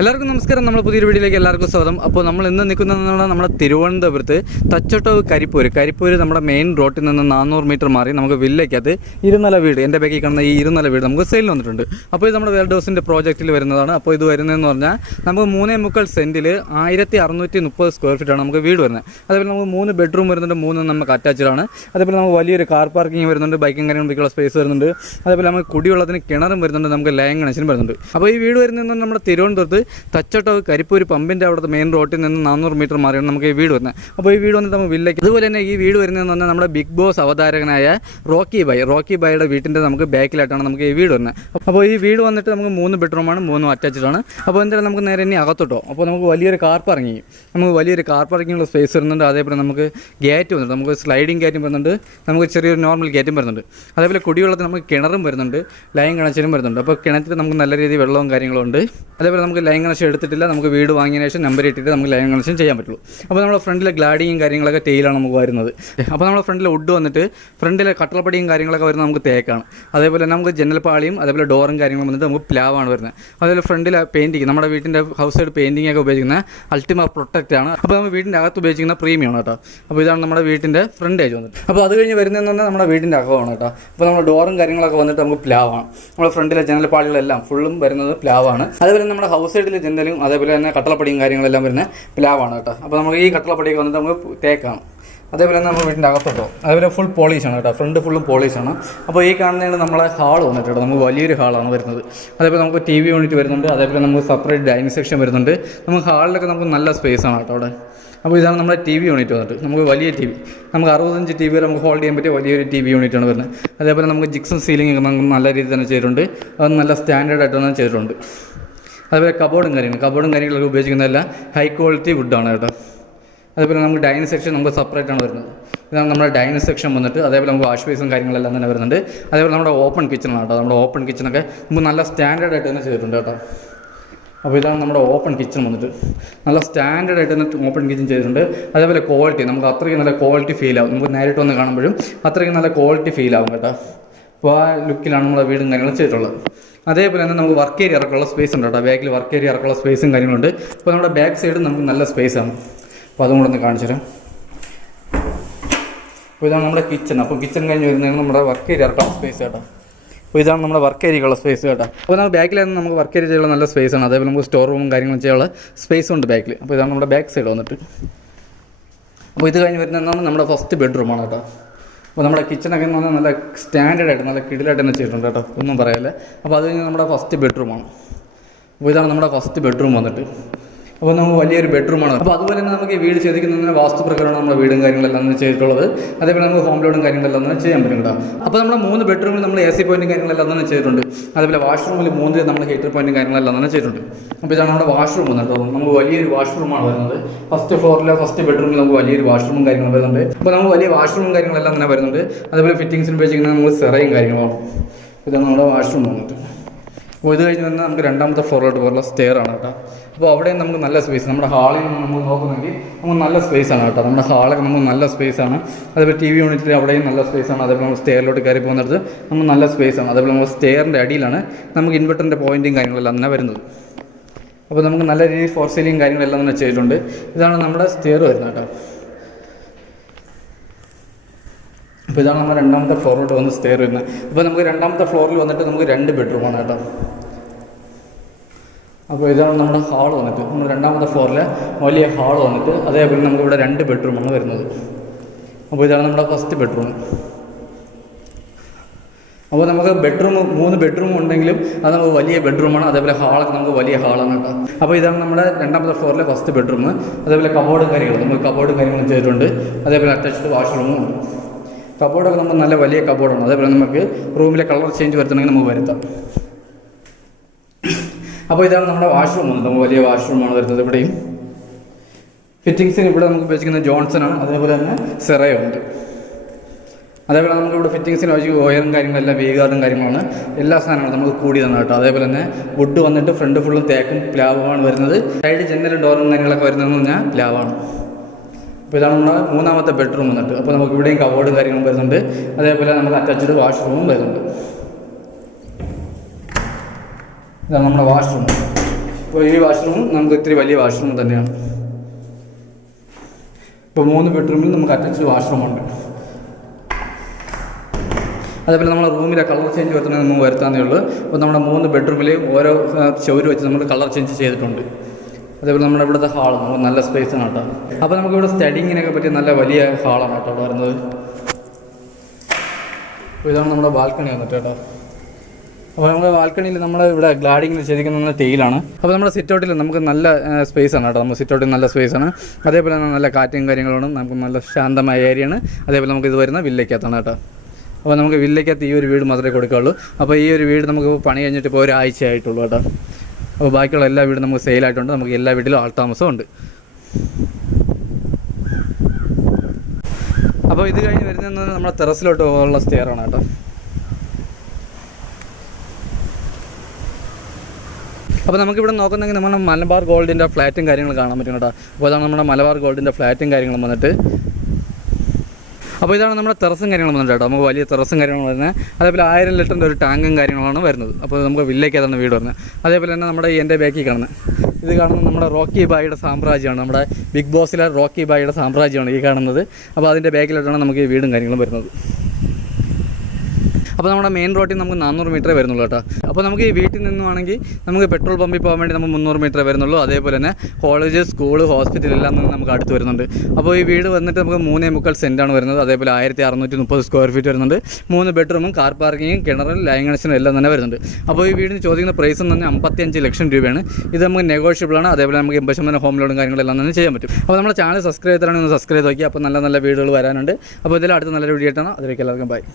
എല്ലാവർക്കും നമസ്കാരം. നമ്മുടെ പുതിയൊരു വീഡിയോയിലേക്ക് എല്ലാവർക്കും സ്വാഗതം. അപ്പോൾ നമ്മൾ ഇന്ന് നിൽക്കുന്നത് നമ്മുടെ തിരുവനന്തപുരത്ത് തച്ചോട്ടവ് കരിപ്പൂര് നമ്മുടെ മെയിൻ റോഡിൽ നിന്ന് 400 മീറ്റർ മാറി നമുക്ക് വില്ലയ്ക്കകത്ത് ഇരുനില വീട്, എൻ്റെ ബാക്കിൽ കാണുന്ന ഈ ഇരുനില വീട് നമുക്ക് സെയിൽ വന്നിട്ടുണ്ട്. അപ്പോൾ ഇത് നമ്മുടെ വേൾഡ് ഹൗസിൻ്റെ പ്രോജക്റ്റിൽ വരുന്നതാണ്. അപ്പോൾ ഇത് വരുന്നതെന്ന് പറഞ്ഞാൽ നമുക്ക് 3.25 സെൻറ്റിൽ 1630 സ്ക്വയർ ഫീറ്റാണ് നമുക്ക് വീട് വരുന്നത്. അതേപോലെ നമുക്ക് 3 ബെഡ്റൂം വരുന്നുണ്ട്, 3 നമുക്ക് അറ്റാച്ച്ഡാണ്. അതേപോലെ നമുക്ക് വലിയൊരു കാർ പാർക്കിംഗ് വരുന്നുണ്ട്, ബൈക്കും കാര്യങ്ങളൊക്കെയുള്ള സ്പേസ് വരുന്നുണ്ട്. അതേപോലെ നമുക്ക് കുടിവെള്ളത്തിന് കിണറും വരുന്നുണ്ട്, നമുക്ക് ലൈൻ കണക്ഷനും വരുന്നുണ്ട്. അപ്പോൾ ഈ വീട് വരുന്നത് നമ്മുടെ തിരുവനന്തപുരത്ത് തച്ചോട്ടവ് കരിപ്പൂര് പമ്പിൻ്റെ അവിടുത്തെ മെയിൻ റോഡിൽ നിന്ന് 400 മീറ്റർ മാറിയാണ് നമുക്ക് ഈ വീട് വരുന്നത്. അപ്പോൾ ഈ വീട് വന്നിട്ട് നമുക്ക് വില്ലയ്ക്ക്. അതുപോലെ തന്നെ ഈ വീട് വരുന്നതെന്ന് പറഞ്ഞാൽ നമ്മുടെ ബിഗ് ബോസ് അവതാരകനായ റോക്കി ബായുടെ വീട്ടിൻ്റെ നമുക്ക് ബാക്കിലായിട്ടാണ് നമുക്ക് ഈ വീട് വരുന്നത്. അപ്പോൾ ഈ വീട് വന്നിട്ട് നമുക്ക് 3 ബെഡ്റൂമാണ്, 3 അറ്റാച്ച്ഡാണ്. അപ്പോൾ എന്തായാലും നമുക്ക് നേരെ ഇനി അകത്തോട്ടോ. അപ്പോൾ നമുക്ക് വലിയൊരു കാർ പാർക്കിങ്ങുള്ള സ്പേസ് വരുന്നുണ്ട്. അതേപോലെ നമുക്ക് ഗേറ്റ് വന്നിട്ട് നമുക്ക് സ്ലൈഡിങ് ഗേറ്റും വരുന്നുണ്ട്, നമുക്ക് ചെറിയൊരു നോർമൽ ഗേറ്റും വരുന്നുണ്ട്. അതേപോലെ കുടിവെള്ളത്തിന് നമുക്ക് കിണറും വരുന്നുണ്ട്, ലൈൻ കണക്ഷനും വരുന്നുണ്ട്. അപ്പോൾ കിണറ്റിൽ നമുക്ക് നല്ല രീതിയിൽ വെള്ളവും കാര്യങ്ങളും ഉണ്ട്. അതേപോലെ നമുക്ക് ലൈൻ കണക്ഷൻ എടുത്തിട്ടില്ല, നമുക്ക് വീട് വാങ്ങിയതിന് ശേഷം നമ്പർ ഇട്ടിട്ട് നമുക്ക് ലൈൻ കണക്ഷൻ ചെയ്യാൻ പറ്റുള്ളൂ. അപ്പോൾ നമ്മുടെ ഫ്രണ്ടിലെ ഗ്ലാഡിങ്ങും കാര്യങ്ങളൊക്കെ തേയിലാണ് നമുക്ക് വരുന്നത്. അപ്പോൾ നമ്മുടെ ഫ്രണ്ടിലെ വുഡ് വന്നിട്ട് ഫ്രണ്ടിലെ കട്ടളപ്പടിയും കാര്യങ്ങളൊക്കെ വരുന്നത് നമുക്ക് തേക്കാണ്. അതേപോലെ നമുക്ക് ജനൽപ്പാളിയും അതേപോലെ ഡോറും കാര്യങ്ങളും വന്നിട്ട് നമുക്ക് പ്ലാവാണ് വരുന്നത്. അതേപോലെ ഫ്രണ്ടിലെ പെയിൻറ്റിങ്, നമ്മുടെ വീട്ടിൻ്റെ ഹൗസ് സൈഡ് പെയിൻറ്റിംഗ് ഒക്കെ ഉപയോഗിക്കുന്ന അൾട്ടിമ പ്രൊട്ടക്റ്റ് ആണ്. അപ്പോൾ നമ്മൾ വീടിൻ്റെ അകത്ത് ഉപയോഗിക്കുന്ന പ്രീമിയമാണ് കേട്ടോ. അപ്പോൾ ഇതാണ് നമ്മുടെ വീട്ടിൻ്റെ ഫ്രണ്ടേജ് വന്നിട്ട്. അപ്പോൾ അത് കഴിഞ്ഞ് വരുന്നതെന്ന് പറഞ്ഞാൽ നമ്മുടെ വീടിൻ്റെ അകമാണ് കേട്ടോ. അപ്പോൾ നമ്മുടെ ഡോറും കാര്യങ്ങളൊക്കെ വന്നിട്ട് നമുക്ക് പ്ലാവാണ്. നമ്മുടെ ഫ്രണ്ടിലെ ജനൽപ്പാളികളെല്ലാം ഫുള്ളും വരുന്നത് പ്ലാവാണ്. അതേപോലെ നമ്മുടെ ഹൗസ് സൈഡിൽ ജനലും അതേപോലെ തന്നെ കട്ടളപ്പടിയും കാര്യങ്ങളെല്ലാം വരുന്ന പ്ലാവാണ് കേട്ടോ. അപ്പോൾ നമുക്ക് ഈ കട്ടളപ്പടിയൊക്കെ വന്നിട്ട് നമുക്ക് തേക്കാണ്. അതേപോലെ തന്നെ നമ്മൾ വീടിൻ്റെ അകത്തോട്ടോ. അതേപോലെ ഫുൾ പോളീഷാണ് കേട്ടോ, ഫ്രണ്ട് ഫുള്ളും പോളീഷാണ്. അപ്പോൾ ഈ കാണുന്നതാണ് നമ്മളെ ഹാൾ വന്നിട്ട് കേട്ടോ, നമുക്ക് വലിയൊരു ഹാളാണ് വരുന്നത്. അതേപോലെ നമുക്ക് TV യൂണിറ്റ് വരുന്നുണ്ട്, അതേപോലെ നമുക്ക് സെപ്പറേറ്റ് ഡൈനിങ് സെക്ഷൻ വരുന്നുണ്ട്. നമുക്ക് ഹാളിലൊക്കെ നമുക്ക് നല്ല സ്പേസാണ് കേട്ടോ അവിടെ. അപ്പോൾ ഇതാണ് നമ്മുടെ TV യൂണിറ്റ് വന്നിട്ട്, നമുക്ക് വലിയ TV, നമുക്ക് 65 TV വരെ നമുക്ക് ഹോൾഡ് ചെയ്യാൻ പറ്റിയ വലിയൊരു TV യൂണിറ്റാണ് വരുന്നത്. അതേപോലെ നമുക്ക് ജിക്സം സീലിംഗ് ഒക്കെ നമുക്ക് നല്ല രീതിയിൽ തന്നെ ചെയ്തിട്ടുണ്ട്, അത് നല്ല സ്റ്റാൻഡേർഡായിട്ട് തന്നെ ചെയ്തിട്ടുണ്ട്. അതേപോലെ കബോർഡും കാര്യങ്ങളൊക്കെ ഉപയോഗിക്കുന്നതെല്ലാം ഹൈ ക്വാളിറ്റി വുഡാണ് കേട്ടോ. അതേപോലെ നമുക്ക് ഡൈനിങ് സെക്ഷൻ നമുക്ക് സെപ്പറേറ്റ് ആണ് വരുന്നത്. ഇതാണ് നമ്മുടെ ഡൈനിങ് സെക്ഷൻ വന്നിട്ട്. അതേപോലെ നമുക്ക് വാഷ് ബേസും കാര്യങ്ങളെല്ലാം തന്നെ വരുന്നുണ്ട്. അതേപോലെ നമ്മുടെ ഓപ്പൺ കിച്ചണാണ് കേട്ടോ. നമ്മുടെ ഓപ്പൺ കിച്ചണൊക്കെ നമുക്ക് നല്ല സ്റ്റാൻഡേർഡായിട്ട് തന്നെ ചെയ്തിട്ടുണ്ട് കേട്ടോ. അപ്പോൾ ഇതാണ് നമ്മുടെ ഓപ്പൺ കിച്ചൺ വന്നിട്ട്, നല്ല സ്റ്റാൻഡേർഡായിട്ട് തന്നെ ഓപ്പൺ കിച്ചൺ ചെയ്തിട്ടുണ്ട്. അതേപോലെ ക്വാളിറ്റി, നമുക്ക് അത്രയ്ക്ക് നല്ല ക്വാളിറ്റി ഫീൽ ആവും. നമുക്ക് നേരിട്ട് വന്ന് കാണുമ്പോഴും അത്രയ്ക്ക് നല്ല ക്വാളിറ്റി ഫീൽ ആവും കേട്ടോ. അപ്പോൾ ആ ലുക്കിലാണ് നമ്മുടെ വീടും കാര്യങ്ങളും ചെയ്തിട്ടുള്ളത്. അതേപോലെ തന്നെ നമുക്ക് വർക്ക് ഏരിയ ഇറക്കാനുള്ള സ്പേസ് ഉണ്ട് കേട്ടോ. ബാക്കിൽ വർക്ക് ഏരിയ ഇറക്കാനുള്ള സ്പേസും കാര്യങ്ങളുണ്ട്. അപ്പോൾ നമ്മുടെ ബാക്ക് സൈഡ് നമുക്ക് നല്ല സ്പേസാണ്. അപ്പോൾ അതും കൂടെ ഒന്ന് കാണിച്ചു തരാം. അപ്പോൾ ഇതാണ് നമ്മുടെ കിച്ചൺ. അപ്പോൾ കിച്ചൺ കഴിഞ്ഞ് വരുന്നതാണ് നമ്മുടെ വർക്ക് ഏരിയ ഇറക്കാനുള്ള സ്പേസ് കേട്ടോ. അപ്പോൾ ഇതാണ് നമ്മുടെ വർക്ക് ഏരിയക്കുള്ള സ്പേസ് കേട്ടോ. അപ്പോൾ നമ്മൾ ബാക്കിലായിരുന്നു നമുക്ക് വർക്ക് ഏരിയ ചെയ്യാനുള്ള നല്ല സ്പേസാണ്. അതേപോലെ നമുക്ക് സ്റ്റോർ റൂമും കാര്യങ്ങളും ചെയ്യാനുള്ള സ്പേസും ഉണ്ട് ബാക്കിൽ. അപ്പോൾ ഇതാണ് നമ്മുടെ ബാക്ക് സൈഡ് വന്നിട്ട്. അപ്പോൾ ഇത് കഴിഞ്ഞ് വരുന്നതാണ് നമ്മുടെ ഫസ്റ്റ് ബെഡ്റൂമാണ് കേട്ടോ. അപ്പോൾ നമ്മുടെ കിച്ചണൊക്കെ എന്ന് പറഞ്ഞാൽ നല്ല സ്റ്റാൻഡേർഡായിട്ട് നല്ല കിടിലായിട്ട് തന്നെ ചെയ്തിട്ടുണ്ട് കേട്ടോ, ഒന്നും പറയാല്ലേ. അപ്പോൾ അത് കഴിഞ്ഞ് നമ്മുടെ ഫസ്റ്റ് ബെഡ്റൂമാണ്. അപ്പോൾ ഇതാണ് നമ്മുടെ ഫസ്റ്റ് ബെഡ്റൂം വന്നിട്ട്. അപ്പോൾ നമുക്ക് വലിയൊരു ബെഡ്റൂമാണ്. അപ്പോൾ അതുപോലെ തന്നെ നമുക്ക് ഈ വീട് ചെയ്തിരിക്കുന്നതിന് വാസ്തുപ്രകാരമാണ് നമ്മുടെ വീടും കാര്യങ്ങളെല്ലാം ചെയ്തിട്ടുള്ളത്. അതേപോലെ നമുക്ക് ഹോം ലോഡും കാര്യങ്ങളെല്ലാം തന്നെ ചെയ്യാൻ പറ്റും കേട്ടോ. അപ്പോൾ നമ്മുടെ 3 ബെഡ്റൂമിൽ നമ്മൾ AC പോയിന്റും കാര്യങ്ങളെല്ലാം തന്നെ ചെയ്തിട്ടുണ്ട്. അതേപോലെ വാഷ്റൂമിൽ 3 നമ്മൾ ഹീറ്റർ പോയിന്റും കാര്യങ്ങളെല്ലാം തന്നെ ചെയ്തിട്ടുണ്ട്. അപ്പോൾ ഇതാണ് നമ്മുടെ വാഷ്റൂം വന്നിട്ട്. നമുക്ക് വലിയൊരു വാഷ്റൂമാണ് വരുന്നത്. ഫസ്റ്റ് ഫ്ലോറിലെ ഫസ്റ്റ് ബെഡ്റൂമിൽ നമുക്ക് വലിയൊരു വാഷ്റൂമും കാര്യങ്ങളും വരുന്നുണ്ട്. അപ്പോൾ നമുക്ക് വലിയ വാഷ്റൂമും കാര്യങ്ങളെല്ലാം തന്നെ വരുന്നുണ്ട്. അതേപോലെ ഫിറ്റിംഗ്സിന് ഉപയോഗിച്ചിരിക്കുന്ന നമുക്ക് സെറയും കാര്യങ്ങളാണ്. ഇതാണ് നമ്മുടെ വാഷ്റൂം വന്നിട്ട്. അപ്പോൾ ഇത് കഴിഞ്ഞ് വന്നാൽ നമുക്ക് 2ാമത്തെ ഫ്ലോറിലോട്ട് പോലുള്ള സ്റ്റെയർ ആണ് കേട്ടോ. അപ്പോൾ അവിടെയും നമുക്ക് നല്ല സ്പേസ്, നമ്മുടെ ഹാളിൽ നിന്ന് നമ്മൾ നോക്കുന്നെങ്കിൽ നമുക്ക് നല്ല സ്പേസാണ് കേട്ടോ. നമ്മുടെ ഹാളൊക്കെ നമുക്ക് നല്ല സ്പേസാണ്. അതേപോലെ TV യൂണിറ്റിൽ അവിടെയും നല്ല സ്പേസാണ്. അതേപോലെ നമ്മൾ സ്റ്റെയറിലോട്ട് കയറി പോകുന്നിടത്ത് നമുക്ക് നല്ല സ്പേസാണ്. അതേപോലെ നമ്മൾ സ്റ്റെയറിൻ്റെ അടിയിലാണ് നമുക്ക് ഇൻവെർട്ടറിൻ്റെ പോയിൻറ്റും കാര്യങ്ങളെല്ലാം തന്നെ വരുന്നത്. അപ്പോൾ നമുക്ക് നല്ല രീതിയിൽ ഫോർ സീലിംഗ് കാര്യങ്ങളെല്ലാം തന്നെ ചെയ്തിട്ടുണ്ട്. ഇതാണ് നമ്മുടെ സ്റ്റെയർ വരുന്നത് കേട്ടോ. അപ്പോൾ ഇതാണ് നമ്മുടെ 2ാമത്തെ ഫ്ലോറിലോട്ട് വന്ന് സ്റ്റെയർ വരുന്നത്. അപ്പോൾ നമുക്ക് 2ാമത്തെ ഫ്ലോറിൽ വന്നിട്ട് നമുക്ക് 2 ബെഡ്റൂമാണ് കേട്ടോ. അപ്പോൾ ഇതാണ് നമ്മുടെ ഹാൾ വന്നിട്ട്, നമ്മൾ 2ാമത്തെ ഫ്ലോറിലെ വലിയ ഹാൾ വന്നിട്ട്. അതേപോലെ നമുക്ക് ഇവിടെ 2 ബെഡ്റൂമാണ് വരുന്നത്. അപ്പോൾ ഇതാണ് നമ്മുടെ ഫസ്റ്റ് ബെഡ്റൂം. അപ്പോൾ നമുക്ക് 3 ബെഡ്റൂം ഉണ്ടെങ്കിലും അത് നമുക്ക് വലിയ ബെഡ്റൂമാണ്. അതേപോലെ ഹാളൊക്കെ നമുക്ക് വലിയ ഹാളാണ് കേട്ടോ. അപ്പോൾ ഇതാണ് നമ്മുടെ 2ാമത്തെ ഫ്ലോറിലെ ഫസ്റ്റ് ബെഡ്റൂം. അതേപോലെ കബോർഡും കാര്യങ്ങളും നമുക്ക് കബോർഡും കാര്യങ്ങളും ചെയ്തിട്ടുണ്ട്. അതേപോലെ അറ്റാച്ച്ഡ് വാഷ്റൂമും ഉണ്ട്. കബോർഡൊക്കെ നമുക്ക് നല്ല വലിയ കബോർഡാണ്. അതേപോലെ നമുക്ക് റൂമിലെ കളർ ചേഞ്ച് വരുത്തണമെങ്കിൽ നമുക്ക് വരുത്താം. അപ്പോൾ ഇതാണ് നമ്മുടെ വാഷ്റൂം വന്നത്, നമുക്ക് വലിയ വാഷ്റൂമാണ് വരുന്നത്. ഇവിടെയും ഫിറ്റിങ്സിന് ഇവിടെ നമുക്ക് ഉപയോഗിക്കുന്ന ജോൺസണാണ്. അതേപോലെ തന്നെ സെറയും ഉണ്ട്. അതേപോലെ നമുക്ക് ഇവിടെ ഫിറ്റിങ്സിന് ആവശ്യം ഓയറും കാര്യങ്ങളെല്ലാം വീഗാർഡും കാര്യങ്ങളാണ്. എല്ലാ സാധനങ്ങളും നമുക്ക് കൂടിയതാണ് കേട്ടോ. അതേപോലെ തന്നെ വുഡ് വന്നിട്ട് ഫ്രണ്ട് ഫുള്ളും തേക്കും പ്ലാവുമാണ് വരുന്നത്. സൈഡ് ജനലും ഡോറും കാര്യങ്ങളൊക്കെ വരുന്നതെന്ന് പറഞ്ഞാൽ പ്ലാവാണ്. അപ്പോൾ ഇതാണ് നമ്മുടെ 3ാമത്തെ ബെഡ്റൂം വന്നിട്ട്. അപ്പോൾ നമുക്ക് ഇവിടെയും കബോർഡും കാര്യങ്ങളും വരുന്നുണ്ട്. അതേപോലെ നമുക്ക് അറ്റാച്ച്ഡ് വാഷ്റൂമും വരുന്നുണ്ട്. ഇതാണ് നമ്മുടെ വാഷ്റൂം. അപ്പോൾ ഈ വാഷ്റൂം നമുക്ക് ഇത്തിരി വലിയ വാഷ്റൂം തന്നെയാണ്. ഇപ്പോൾ 3 ബെഡ്റൂമിൽ നമുക്ക് അറ്റാച്ച്ഡ് വാഷ്റൂമുണ്ട്. അതേപോലെ നമ്മുടെ റൂമിലെ കളർ ചേഞ്ച് വരുത്തുന്നത് നമുക്ക് വരുത്താനേ ഉള്ളൂ. അപ്പോൾ നമ്മുടെ 3 ബെഡ്റൂമിൽ ഓരോ ചുവര് വെച്ച് നമ്മൾ കളർ ചേഞ്ച് ചെയ്തിട്ടുണ്ട്. അതേപോലെ നമ്മുടെ ഇവിടുത്തെ ഹാൾ നമുക്ക് നല്ല സ്പേസാണ് കേട്ടോ. അപ്പോൾ നമുക്കിവിടെ സ്റ്റഡിങ്ങിനൊക്കെ പറ്റിയ നല്ല വലിയ ഹാളാണ് കേട്ടോ അവിടെ വരുന്നത്. അപ്പോൾ ഇതാണ് നമ്മുടെ ബാൽക്കണി വന്നിട്ട് കേട്ടോ. അപ്പോൾ നമ്മുടെ ബാൽക്കണിയിൽ നമ്മൾ ഇവിടെ ഗ്ലാഡിങ്ങിൽ ചെയ്തിരിക്കുന്ന ടെയിലാണ്. അപ്പോൾ നമ്മുടെ സിറ്റൗട്ടിൽ നമുക്ക് നല്ല സ്പേസാണ് കേട്ടോ. നമുക്ക് സിറ്റൗട്ടിൽ നല്ല സ്പേസാണ്. അതേപോലെ തന്നെ നല്ല കാറ്റും കാര്യങ്ങളോടും നമുക്ക് നല്ല ശാന്തമായ ഏരിയയാണ്. അതേപോലെ നമുക്ക് ഇത് വരുന്ന വില്ലയ്ക്കകത്താണ് കേട്ടോ. അപ്പോൾ നമുക്ക് വില്ലയ്ക്കകത്ത് ഈ ഒരു വീട് മാത്രമേ കൊടുക്കുകയുള്ളൂ. അപ്പോൾ ഈ ഒരു വീട് നമുക്ക് പണി കഴിഞ്ഞിട്ട് ഇപ്പോൾ ഒരാഴ്ച ആയിട്ടുള്ളൂ കേട്ടോ. അപ്പോൾ ബാക്കിയുള്ള എല്ലാ വീടും നമുക്ക് സെയിലായിട്ടുണ്ട്. നമുക്ക് എല്ലാ വീട്ടിലും ആൾതാമസവും ഉണ്ട്. അപ്പോൾ ഇത് കഴിഞ്ഞ് വരുന്നത് നമ്മുടെ ടെറസിലോട്ട് പോകാനുള്ള സ്റ്റെയറാണ് കേട്ടോ. അപ്പോൾ നമുക്കിവിടെ നോക്കുന്നെങ്കിൽ നമ്മുടെ മലബാർ ഗോൾഡിൻ്റെ ഫ്ലാറ്റും കാര്യങ്ങളും കാണാൻ പറ്റും കേട്ടോ. അപ്പോൾ അതാണ് നമ്മുടെ മലബാർ ഗോൾഡിൻ്റെ ഫ്ലാറ്റും കാര്യങ്ങളും വന്നിട്ട്. അപ്പോൾ ഇതാണ് നമ്മുടെ ടെറസും കാര്യങ്ങളും വന്നിട്ട് കേട്ടോ. നമുക്ക് വലിയ ടെറസും കാര്യങ്ങളും വരുന്നത്. അതേപോലെ 1000 ലിറ്ററിൻ്റെ ഒരു ടാങ്കും കാര്യങ്ങളാണ് വരുന്നത്. അപ്പോൾ നമുക്ക് വില്ലയ്ക്കകത്താണ് വീട് വരുന്നത്. അതേപോലെ തന്നെ നമ്മുടെ എൻ്റെ ബാക്കിൽ കാണുന്നത് ഇത് കാണുന്നത് നമ്മുടെ റോക്കി ബായിയുടെ സാമ്രാജ്യമാണ്. നമ്മുടെ ബിഗ് ബോസിലെ റോക്കി ബായിയുടെ സാമ്രാജ്യമാണ് ഈ കാണുന്നത്. അപ്പോൾ അതിൻ്റെ ബാക്കിലായിട്ടാണ് നമുക്ക് ഈ വീടും കാര്യങ്ങളും വരുന്നത്. അപ്പോൾ നമ്മുടെ മെയിൻ റോഡിൽ നമുക്ക് 400 മീറ്ററേ വരുന്നുള്ളൂ കേട്ടോ. അപ്പോൾ നമുക്ക് ഈ വീട്ടിൽ നിന്നുവാണെങ്കിൽ നമുക്ക് പെട്രോൾ പമ്പിൽ പോകാൻ വേണ്ടി നമുക്ക് 300 മീറ്ററേ വരുന്നുള്ളൂ. അതേപോലെ തന്നെ കോളേജ്, സ്കൂൾ, ഹോസ്പിറ്റൽ എല്ലാം നമുക്ക് അടുത്ത് വരുന്നുണ്ട്. അപ്പോൾ ഈ വീട് വന്നിട്ട് നമുക്ക് 3.25 സെൻറ്റാണ് വരുന്നത്. അതേപോലെ 1630 സ്ക്വയർ ഫീറ്റ് വരുന്നുണ്ട്. 3 ബെഡ്റൂമും കാർ പാർക്കിങ്ങും കിണറും ലൈൻ കണക്ഷനും എല്ലാം തന്നെ വരുന്നുണ്ട്. അപ്പോൾ ഈ വീടിന് ചോദിക്കുന്ന പ്രൈസ് എന്ന് പറഞ്ഞാൽ 55 ലക്ഷം രൂപയാണ്. ഇത് നമുക്ക് നെഗോഷ്യബിളാണ്. അതേപോലെ നമുക്ക് 80% ഹോം ലോണും കാര്യങ്ങളെല്ലാം തന്നെ ചെയ്യാൻ പറ്റും. അപ്പോൾ നമ്മുടെ ചാനൽ സബ്സ്ക്രൈബ് ചെയ്തിട്ടാണെങ്കിൽ ഒന്ന് സബ്സ്ക്രൈബ് നോക്കി. അപ്പോൾ നല്ല നല്ല വീഡിയോകൾ വരാനുണ്ട്. അപ്പോൾ ഇതിൽ അടുത്ത നല്ലൊരു വീഡിയോ ആയിട്ടാണ്. അതിലേക്ക് എല്ലാവർക്കും ബൈ.